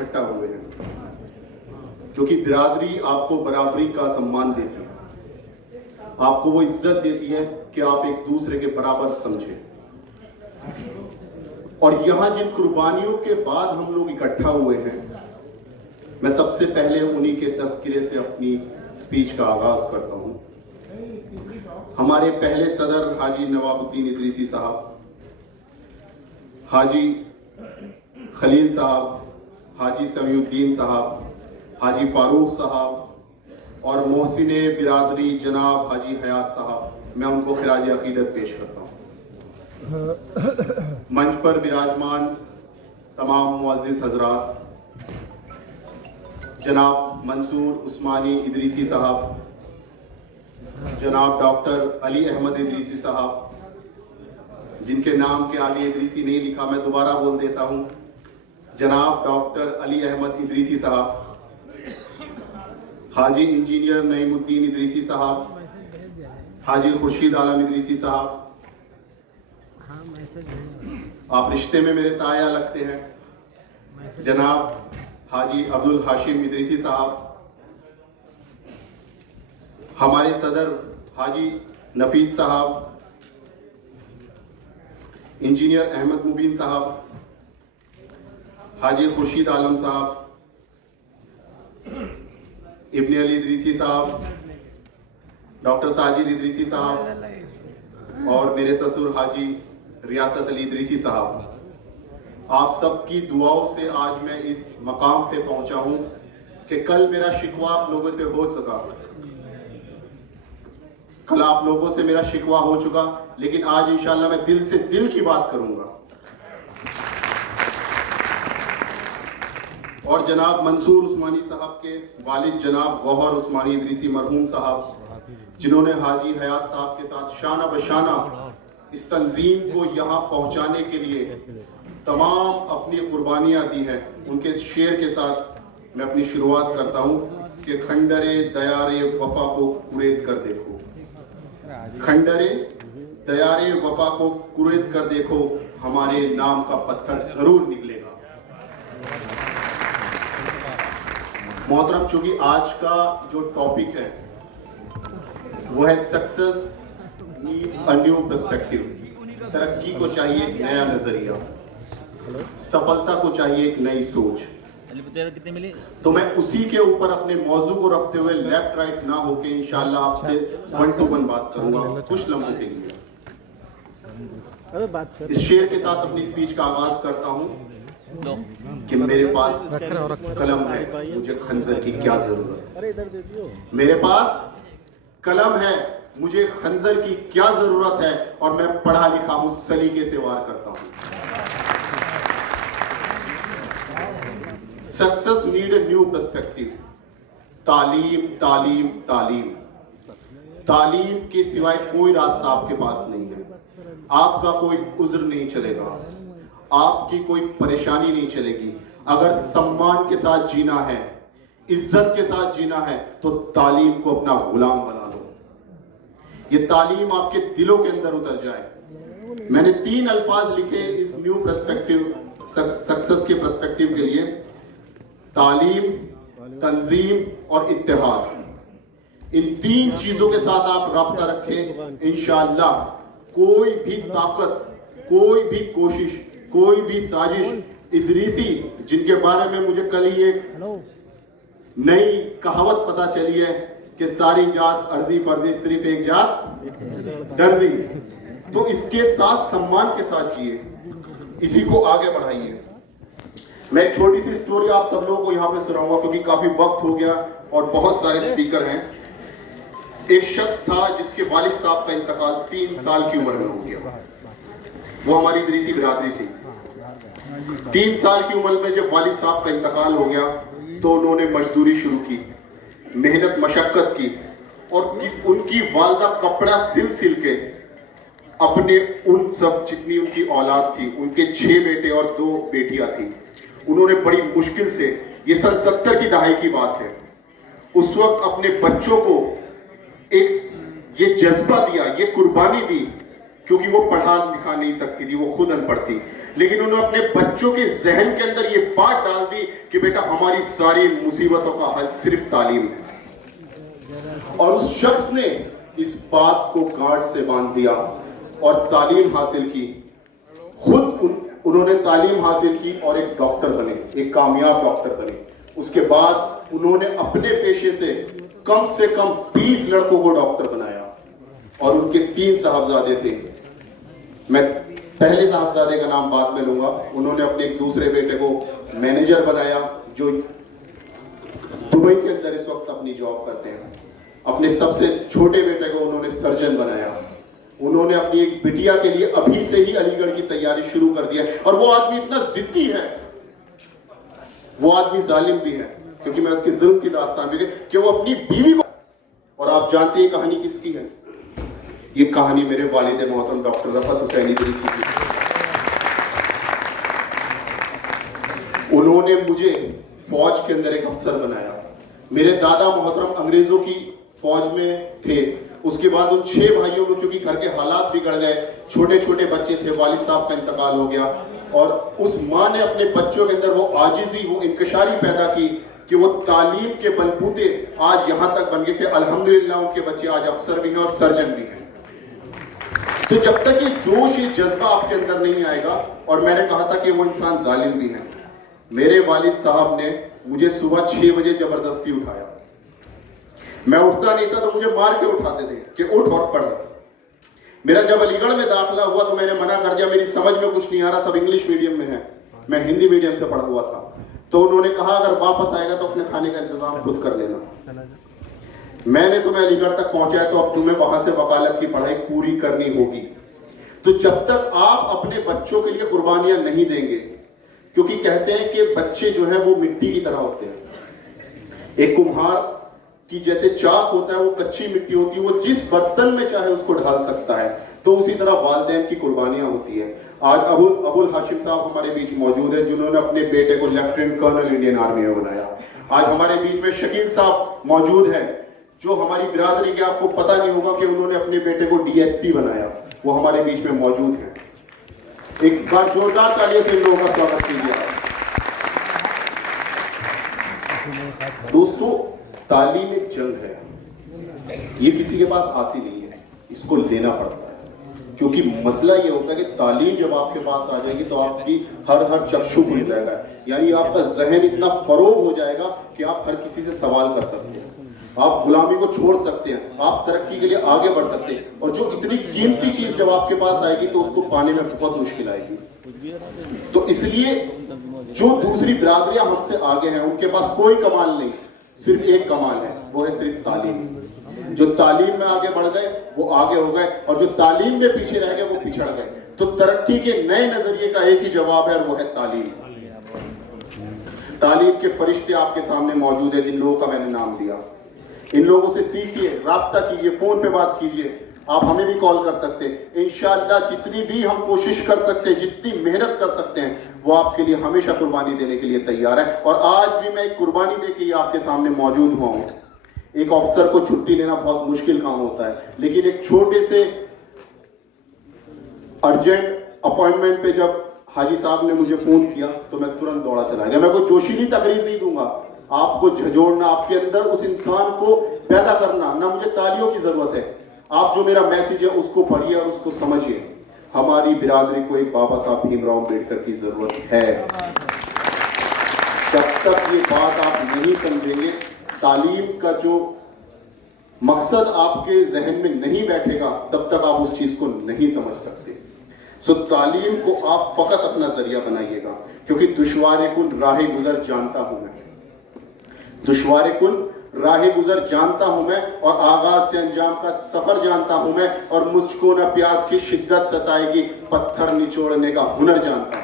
اکٹھا ہوئے ہیں کیونکہ برادری آپ کو برابری کا سمان دیتی ہے, آپ کو وہ عزت دیتی ہے کہ آپ ایک دوسرے کے برابر سمجھیں. اور یہاں جن قربانیوں کے بعد ہم لوگ اکٹھا ہوئے ہیں, میں سب سے پہلے انہی کے تذکرے سے اپنی سپیچ کا آغاز کرتا ہوں. ہمارے پہلے صدر حاجی نواب الدین ادریسی صاحب, حاجی خلیل صاحب, حاجی سمیع الدین صاحب, حاجی فاروق صاحب اور محسن برادری جناب حاجی حیات صاحب, میں ان کو خراج عقیدت پیش کرتا ہوں. منچ پر براجمان تمام معزز حضرات, جناب منصور عثمانی ادریسی صاحب, جناب ڈاکٹر علی احمد ادریسی صاحب, جن کے نام کے آگے ادریسی نہیں لکھا, میں دوبارہ بول دیتا ہوں, جناب ڈاکٹر علی احمد ادریسی صاحب, حاجی انجینئر نعیم الدین ادریسی صاحب, حاجی خورشید عالم ادریسی صاحب, آپ رشتے میں میرے تایا لگتے ہیں, جناب حاجی عبدالحاشم ادریسی صاحب, ہمارے صدر حاجی نفیس صاحب, انجینئر احمد مبین صاحب, حاجی خورشید عالم صاحب, ابن علی ادریسی صاحب, ڈاکٹر ساجد ادریسی صاحب اور میرے سسر حاجی ریاست علی ادریسی صاحب. آپ سب کی دعاؤں سے آج میں اس مقام پہ پہنچا ہوں کہ کل میرا شکوہ آپ لوگوں سے ہو چکا, کل آپ لوگوں سے میرا شکوہ ہو چکا, لیکن آج انشاءاللہ میں دل سے دل کی بات کروں گا. اور جناب منصور عثمانی صاحب کے والد جناب گوہر عثمانی ادریسی مرحوم صاحب, جنہوں نے حاجی حیات صاحب کے ساتھ شانہ بشانہ اس تنظیم کو یہاں پہنچانے کے لیے تمام اپنی قربانیاں دی ہیں, ان کے اس شعر کے ساتھ میں اپنی شروعات کرتا ہوں کہ کھنڈرے دیارے وفا کو کرید کر دیکھو, کھنڈرے دیارے وفا کو کرید کر دیکھو, ہمارے نام کا پتھر ضرور نکلے گا. محترم, چونکہ آج کا جو ٹاپک ہے وہ ہے success need a new perspective, ترقی کو چاہیے ایک نیا نظریہ, سفلتا کو چاہیے ایک نئی سوچ. تو میں اسی کے اوپر اپنے موضوع کو رکھتے ہوئے لیفٹ رائٹ نہ ہو کے انشاءاللہ آپ سے 1 to 1 بات کروں گا کچھ لمحوں کے لیے. اس شعر کے ساتھ اپنی سپیچ کا آغاز کرتا ہوں کہ میرے پاس قلم ہے, مجھے خنجر کی کیا ضرورت ہے. میرے پاس قلم ہے, مجھے خنجر کی کیا ضرورت ہے, اور میں پڑھا لکھا ہوں, سلیقے سے وار کرتا ہوں. Success need a new perspective. تعلیم تعلیم تعلیم, تعلیم کے سوائے کوئی راستہ آپ کے پاس نہیں ہے. آپ کا کوئی عذر نہیں چلے گا, آپ کی کوئی پریشانی نہیں چلے گی. اگر سمان کے ساتھ جینا ہے, عزت کے ساتھ جینا ہے, تو تعلیم کو اپنا غلام بنا لو. یہ تعلیم آپ کے دلوں کے اندر اتر جائے. میں نے 3 الفاظ لکھے اس نیو پرسپیکٹیو, سکسس کے پرسپیکٹیو کے لیے: تعلیم, تنظیم اور اتحاد. ان 3 چیزوں کے ساتھ آپ رابطہ رکھیں, انشاءاللہ کوئی بھی طاقت, کوئی بھی کوشش, کوئی بھی سازش, ادریسی جن کے بارے میں مجھے کل ہی ایک نئی کہاوت پتا چلی ہے کہ ساری جات عرضی فرضی, صرف ایک جات درزی, تو اس کے ساتھ سمان کے ساتھ جیے, اسی کو آگے بڑھائیے. میں ایک چھوٹی سی سٹوری آپ سب لوگوں کو یہاں پہ سناؤں گا کیونکہ کافی وقت ہو گیا اور بہت سارے سپیکر ہیں. ایک شخص تھا جس کے والد صاحب کا انتقال 3 سال کی عمر میں ہو گیا. وہ ہماری ادریسی برادری سے 3 سال کی عمر میں جب والد صاحب کا انتقال ہو گیا تو انہوں نے مزدوری شروع کی, محنت مشقت کی, اور ان کی والدہ کپڑا سل کے اپنے ان سب جتنی ان کی اولاد تھی, ان کے 6 بیٹے اور 2 بیٹیاں تھیں, انہوں نے بڑی مشکل سے, یہ سن 70 کی دہائی کی بات ہے, اس وقت اپنے بچوں کو ایک یہ جذبہ دیا, یہ قربانی دی کیونکہ وہ پڑھا لکھا نہیں سکتی تھی, وہ خود ان پڑھ تھی, لیکن انہوں نے اپنے بچوں کے ذہن کے اندر یہ بات ڈال دی کہ بیٹا ہماری ساری مصیبتوں کا حل صرف تعلیم ہے. اور اس شخص نے اس بات کو گارڈ سے باندھ دیا اور تعلیم حاصل کی. خود انہوں نے تعلیم حاصل کی اور ایک ڈاکٹر بنے, ایک کامیاب ڈاکٹر بنے. اس کے بعد انہوں نے اپنے پیشے سے کم 20 لڑکوں کو ڈاکٹر بنایا, اور ان کے 3 صاحبزادے تھے. میں پہلے صاحبزادے کا نام بعد میں لوں گا. انہوں نے اپنے ایک دوسرے بیٹے کو مینیجر بنایا جو دبئی کے اندر اس وقت اپنی جاب کرتے ہیں. اپنے سب سے چھوٹے بیٹے کو انہوں نے سرجن بنایا. انہوں نے اپنی ایک بٹیا کے لیے ابھی سے ہی علی گڑھ کی تیاری شروع کر دیا. اور وہ آدمی اتنا ضدی ہے, وہ آدمی ظالم بھی ہے, کیونکہ میں اس کے ظلم کی داستان بھی کہ وہ اپنی بیوی کو, اور آپ جانتے ہیں یہ کہانی کس کی ہے؟ یہ کہانی میرے والد محترم ڈاکٹر رفعت حسین ادریسی کی. انہوں نے مجھے فوج کے اندر ایک افسر بنایا. میرے دادا محترم انگریزوں کی فوج میں تھے. اس کے بعد ان 6 بھائیوں میں کیونکہ گھر کے حالات بگڑ گئے, چھوٹے چھوٹے بچے تھے, والد صاحب کا انتقال ہو گیا, اور اس ماں نے اپنے بچوں کے اندر وہ عاجزی, وہ انکشاری پیدا کی کہ وہ تعلیم کے بلبوتے آج یہاں تک بن گئے کہ الحمدللہ ان کے بچے آج افسر بھی ہیں اور سرجن بھی ہیں. تو جب تک یہ جوش, یہ جذبہ آپ کے اندر نہیں آئے گا, اور میں نے کہا تھا کہ وہ انسان ظالم بھی ہیں. میرے والد صاحب نے مجھے صبح 6 بجے زبردستی اٹھایا. میں اٹھتا نہیں تھا تو مجھے مار کے اٹھاتے تھے کہ اٹھ اور پڑھ. میرا جب علی گڑھ میں داخلہ ہوا تو میں نے منع کر دیا, میری سمجھ میں کچھ نہیں آ رہا, سب انگلش میڈیم میں ہے, میں ہندی میڈیم سے پڑھا ہوا تھا. تو انہوں نے کہا اگر واپس آئے گا تو اپنے کھانے کا انتظام خود کر لینا. میں نے تمہیں علی گڑھ تک پہنچایا تو اب تمہیں وہاں سے وکالت کی پڑھائی پوری کرنی ہوگی. تو جب تک آپ اپنے بچوں کے لیے قربانیاں نہیں دیں گے, کیونکہ کہتے ہیں کہ بچے جو ہیں وہ مٹی کی طرح ہوتے ہیں. ایک کمہار کی جیسے چاک ہوتا ہے وہ کچی مٹی ہوتی ہے, وہ جس برتن میں چاہے اس کو ڈھال سکتا ہے, تو اسی طرح والدین کی قربانیاں ہوتی ہیں. آج ابو الہاشم صاحب ہمارے بیچ موجود ہیں جنہوں نے اپنے بیٹے کو لیفٹیننٹ کرنل انڈین آرمی میں بنایا. آج ہمارے بیچ میں شکیل صاحب موجود ہیں جو ہماری برادری کے, آپ کو پتہ نہیں ہوگا کہ انہوں نے اپنے بیٹے کو DSP بنایا, وہ ہمارے بیچ میں موجود ہیں. ایک بار زوردار تالیوں سے ان لوگوں کا سواگت کیجیے. دوستو, تعلیم ایک جنگ ہے, یہ کسی کے پاس آتی نہیں ہے, اس کو لینا پڑتا ہے. کیونکہ مسئلہ یہ ہوتا ہے کہ تعلیم جب آپ کے پاس آ جائے گی تو آپ کی ہر چکشو کھل جائے گا, یعنی آپ کا ذہن اتنا فروغ ہو جائے گا کہ آپ ہر کسی سے سوال کر سکتے ہیں, آپ غلامی کو چھوڑ سکتے ہیں, آپ ترقی کے لیے آگے بڑھ سکتے ہیں. اور جو اتنی قیمتی چیز جب آپ کے پاس آئے گی تو اس کو پانے میں بہت مشکل آئے گی. تو اس لیے جو دوسری برادریاں ہم سے آگے ہیں ان کے پاس کوئی کمال نہیں, صرف ایک کمال ہے, وہ ہے صرف تعلیم. جو تعلیم میں آگے بڑھ گئے وہ آگے ہو گئے, اور جو تعلیم میں پیچھے رہ گئے وہ پچھڑ گئے. تو ترقی کے نئے نظریے کا ایک ہی جواب ہے, اور وہ ہے تعلیم. تعلیم کے فرشتے آپ کے سامنے موجود ہیں جن لوگوں کا میں نے نام دیا. ان لوگوں سے سیکھیے, رابطہ کیجیے, فون پہ بات کیجیے, آپ ہمیں بھی کال کر سکتے ہیں. انشاءاللہ جتنی بھی ہم کوشش کر سکتے ہیں, جتنی محنت کر سکتے ہیں, وہ آپ کے لیے ہمیشہ قربانی دینے کے لیے تیار ہے. اور آج بھی میں ایک قربانی دے کے آپ کے سامنے موجود ہوں. ایک افسر کو چھٹی لینا بہت مشکل کام ہوتا ہے, لیکن ایک چھوٹے سے ارجنٹ اپوائنٹمنٹ پہ جب حاجی صاحب نے مجھے فون کیا تو میں ترنت دوڑا چلا گیا. میں کوئی جوشیلی تقریر نہیں دوں گا, آپ کو جھجوڑنا, آپ کے اندر اس انسان کو پیدا کرنا, نہ مجھے تالیوں کی ضرورت ہے. آپ جو میرا میسیج ہے اس کو پڑھیے اور اس کو سمجھیے. ہماری برادری کو ایک بابا صاحب بھیم راؤ امبیڈکر کی ضرورت ہے. جب تک یہ بات آپ نہیں سمجھیں گے, تعلیم کا جو مقصد آپ کے ذہن میں نہیں بیٹھے گا, تب تک آپ اس چیز کو نہیں سمجھ سکتے. سو تعلیم کو آپ فقط اپنا ذریعہ بنائیے گا, کیونکہ دشوار کن راہ گزر جانتا ہوں میں, دشوار کن راہ گزر جانتا ہوں میں, اور آغاز سے انجام کا سفر جانتا ہوں میں, اور مجھ کو نہ پیاس کی شدت ستائے گی, پتھر نچوڑنے کا ہنر جانتا ہوں.